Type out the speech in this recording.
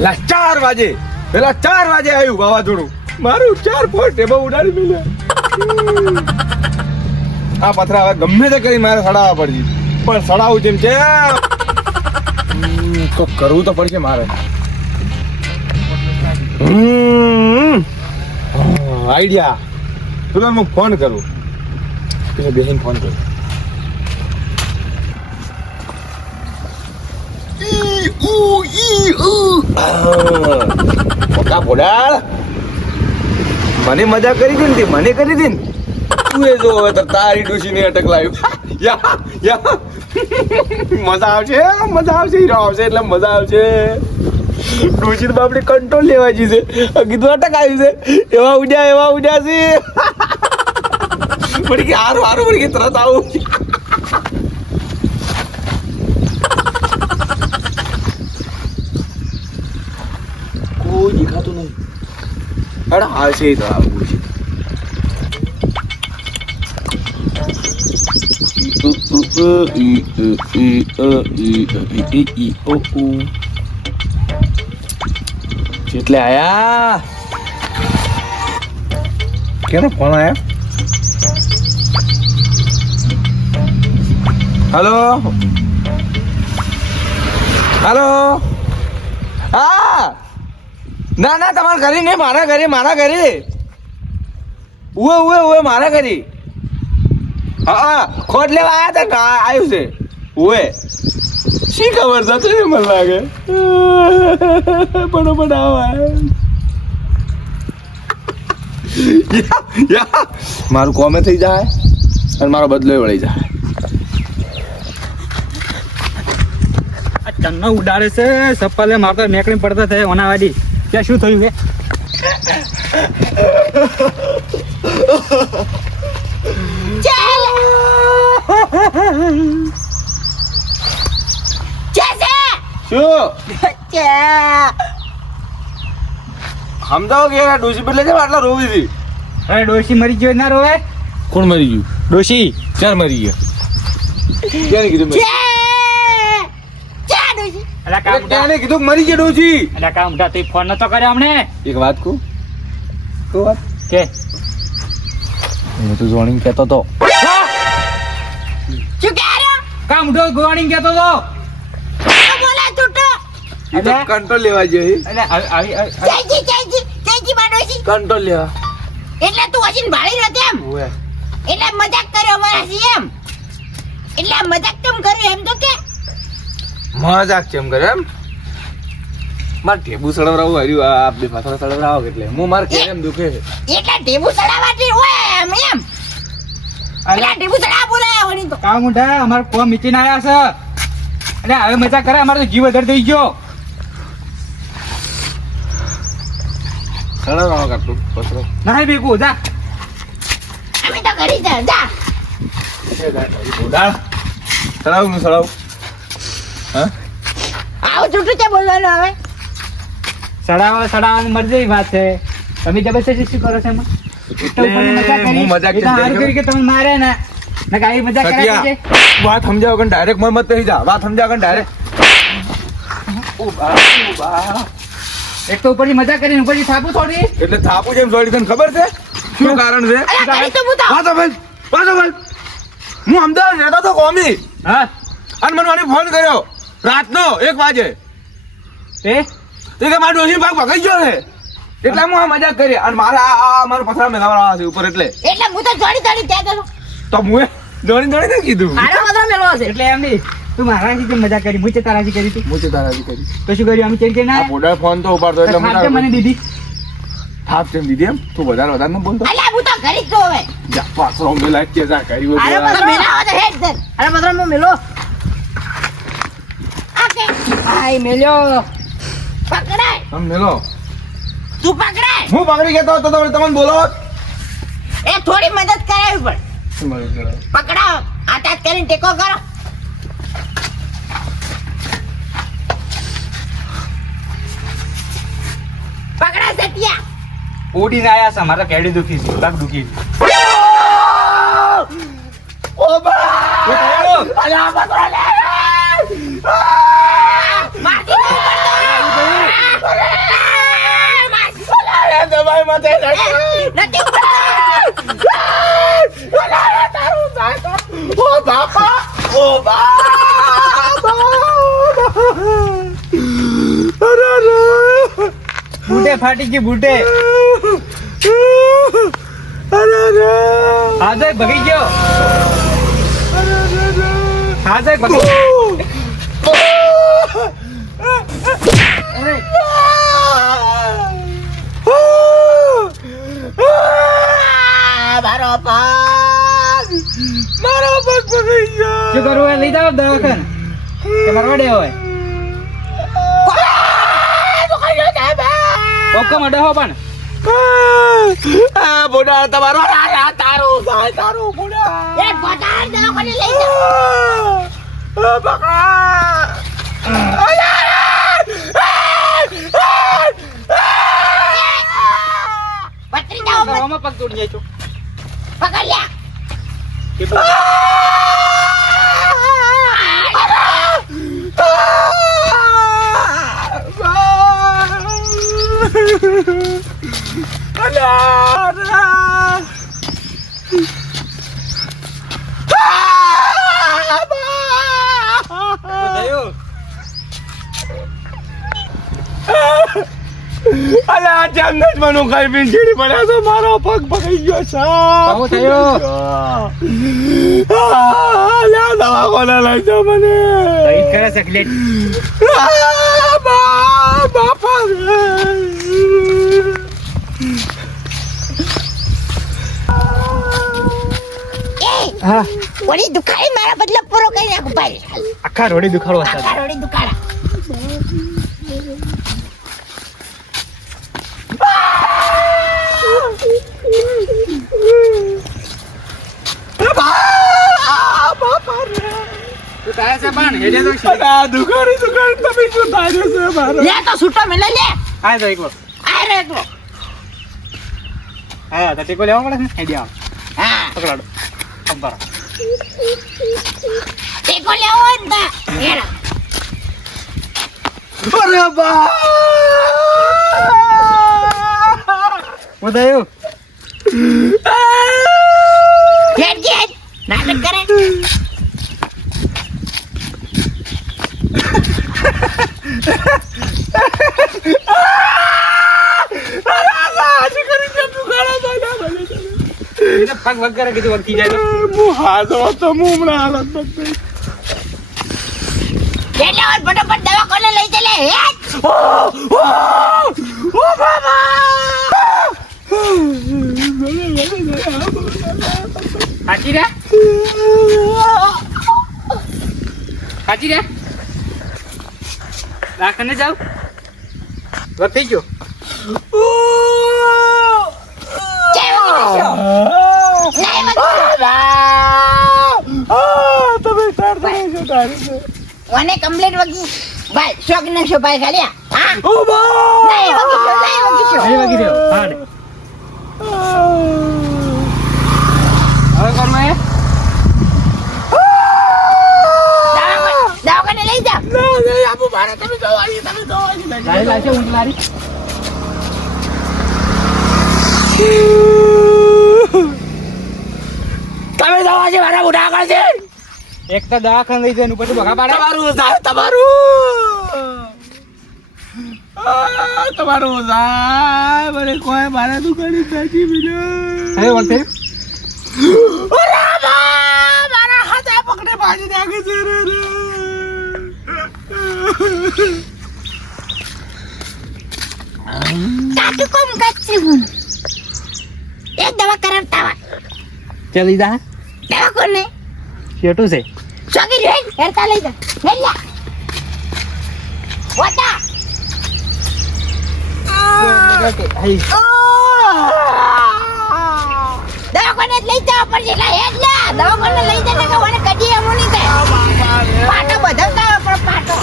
પેલા 4 વાગે આવ્યું વાવાઝોડું. મારું 4 ફૂટ ટેબલ ઉડાડી મેલ્યા. આ પથરા હવે ગમે તે કરી મારે સડાવવા પડશે, પણ સડાવું જેમ છે તો કરવું તો પડશે મારે. આઈડિયા, તું હું ફોન કરું, પેલા બેહીન ફોન કરું. પોતા પોડાળ, મને મજા કરી હતી ને, મને કરી હતી ને. તું એ જો હવે તારી ડોશીને અટક લાવ્યું. મજા આવશે હીરો આવશે એટલે મજા આવશે. ડોશી બાપડી કંટ્રોલ લેવા જશે, કીધું અટક આવી છે, એવા ઉડ્યા છે. પડી કે હારું પડી કે તરત આવું. કોઈ દેખાતું નહીં. અરે હાશે તો આવું છે. એટલે આયા કેનો ફોન આયા? હેલો હા, ના તમારા ઘરે નહીં, મારા ઘરે ઉવે મારા ઘરે. હા ખોટ લેવા આવ્યા હતા, આવ્યું છે ઉવે. શી ખબર છે મને લાગે બરોબર મારું કોમે થઈ જાય અને મારો બદલો વળી જાય. ચન્નો ઉડાડે છે સપ્પલે મારતો મેકડી પડતા થાય ઓનાવાડી. ત્યાં શું થયું છે? સમજાવો કે ડોશી બદલે છે આટલા રોવી હતી. અરે ડોશી મરી ગયો ના રોવે. કોણ મરી ગયું? ડોશી ચાર મરી ગયા. ક્યાં કીધું? ક્યાં કીધું મરી ગયા ડોશી? એટલે કામ તું ફોન નતો કર્યો અમને. એક વાત કહું કે હું તો જોણી કહેતો તો કામ ઉઠો ગોવાણી કેતો તો કંટ્રોલ લેવા જોઈએ. કંટ્રોલ લેવા એટલે તું હસીન ભાળી રહ્યો એમ. એટલે મજાક કર્યો મારાથી એમ. એટલે મજાક કેમ કર્યો એમ તો કે મજાક કેમ કરે એમ? માર ટેબુ સળવરાવું હાર્યું. આ બે પાછળ સળવરાવો એટલે હું માર કેમ દુખે છે એટલે ટેબુ સડાવાથી હોય એમ એમ. એટલે ટેબુ સડા બોલાયા વળી તો કામ ઉઠા અમાર કોમ મીટીને આયા છે. એટલે હવે મજા કરે, અમારો તો જીવ વધારે થઈ ગયો. સળવરાવો કાટલું પથરો નહીં ભેગું જા. અમે તો કરી જા જા ઉડાડ સળાવું હું સળાવું. હા આવું છૂટું છે બોલવાનું હવે. સડાવાની મરજી વાત છે. તમે જબરજસ્તી શું કરો છો એમાં? હું મજાક કેમ સારું કર્યું કે તમે મારે ને આવી મજા કરાવી છે. વાત સમજાવો કે ડાયરેક્ટ મત થઈ જા. વાત સમજાવો કે ડાયરેક્ટ એક તો ઉપરથી મજા કરીને ઉપરથી થાપું છોડી. એટલે થાપુ જેમ જોડી તને ખબર છે શું કારણ છે? અરે કરી તો બતાવ. વાતો ભાઈ હું અમદાવાદ રહેતો તો કોમી હા અને મને ફોન કર્યો રાતનો 1 વાગે. એ કે મારા ડોશી ભાગ ભગાઈ ગયો છે એટલે હું આ મજાક કરી અને મારા આ મારો પથરા મેલાવવા છે ઉપર એટલે હું તો જોડી ત્યાં તો તો હું જોડી ને કીધું મારો મતલબ મેલો હશે. એટલે એમ નહીં તું મારાથી કેમ મજા કરી? મુચે તારાથી કરી તું. મુચે તારાજી કરી તો શું કર્યું? અમે ચેન ના બોડા ફોન તો ઉપાડતો એટલે મને દીધી. થાપ કેમ દીધી એમ? તું વધારે ન બોલતો. અલ્યા હું તો કરી જ તો હવે. જા પાછો મેલા કે જા કર્યું અરે મતલબ મેલાવો તો હેડ દે. અરે મતલબ નો મેલો આકે આઈ મેલ્યો પકડાય. તમે મેલો તું પકડાય. હું પકડી ગયો તો તમને બોલો એ થોડી મદદ કરાવી પણ પકડાવો. હાથ કરીને ટેકો કરો. પકડા સટિયા. ઉડીને આયા છે. મારા કેડી દુખી છે, લાગ દુખી છે. ઓ બા અલ્યા પકડો લે મારતી મતે નથી તારું જાય તો ઓ બાપા ઓ બાપા અરે અરે બૂટે ફાટી ગઈ બૂટે અરે અરે હા જાય ભગી ગયો હા જાય ભગી અરે મારો પગ પકડી ગયો શું કરવું એ લઈ જાવ દવાખાને કે મરવાડે હોય ઓકે મડે હો પણ બોડા તમારો તારું થાય તારું બોડા એ બટાર દવાખાને લઈ જાઓ પતરી જાઓ દવામાં પગ તોડી જાય છો પકડ લ્યા અલા જંગત મનો કઈ બિંડી પડ્યા તો મારો પગ પકડી ગયો છે આવું થયું અલા દવા કોને લઈ જાઓ મને દહીં કરે ચકલેટ બાપા હા ઓલી દુખાડી મારા બદલે પૂરો કરી નાખું ભાઈ આખા રોડી દુખાડો હતા આખા રોડી દુખાડા તું તારે છે પણ હેડે તો છે દુકાન તમે શું થાય છે મારો લે તો છૂટો મેલે લે આ તો એકલો આ રે એકલો હા તો ટેકો લેવા પડે ને હેડે આવ હા પકડાડો અંબાર ટેકો લેવો હોય ને હેડા અરે બા ઉદયું લેટ ગેટ નાટક કરે એને પગ વગ કરે કીધું વગતી જાય તો હું હાથો તો હમણાં હાલત બગડી એટલે ઓર ફટાફટ દવાખાને લઈ ચાલે હેટ ઓ બાબા સાચી રે સાચી રે રાખને જાવ વગ થઈ ગયો મને કમ્પ્લેટ વગી ભાઈ શોક ન શો ભાઈ ખાલી હા ઓ બા નહીં વગી શો અહીં વગી રહ્યો હાડ હવે કોણ માં દવાખાને લઈ જાવ નહીં આપું મારે તમે દવાઈ લારી લાશે ઊંટ લારી તમે દવા છે મારા મોઢા આગળ છે એક તો દવાખાને લઈ જાય પછી ભગા પાડે તમારું સાહેબ તમારું સાહેબ અરે કોઈ મારા દુકાને સાચી બીજો હવે વળ થયું મારા હાથે પકડે ભાજી નાખે છે રે કાટુ કોમ કરছে હું એક દવા કરાવતા વા ચલી જા દવા કોને છેટું છે ચોકી રે હેરતા લઈ જા લઈ લે વટા દવા કોને લઈ જા પર જેટલા હેડ લે દવા કોને લઈ જા ને કે મને કદી એમ નહીં થાય પાટો બધાવતા પણ પાટો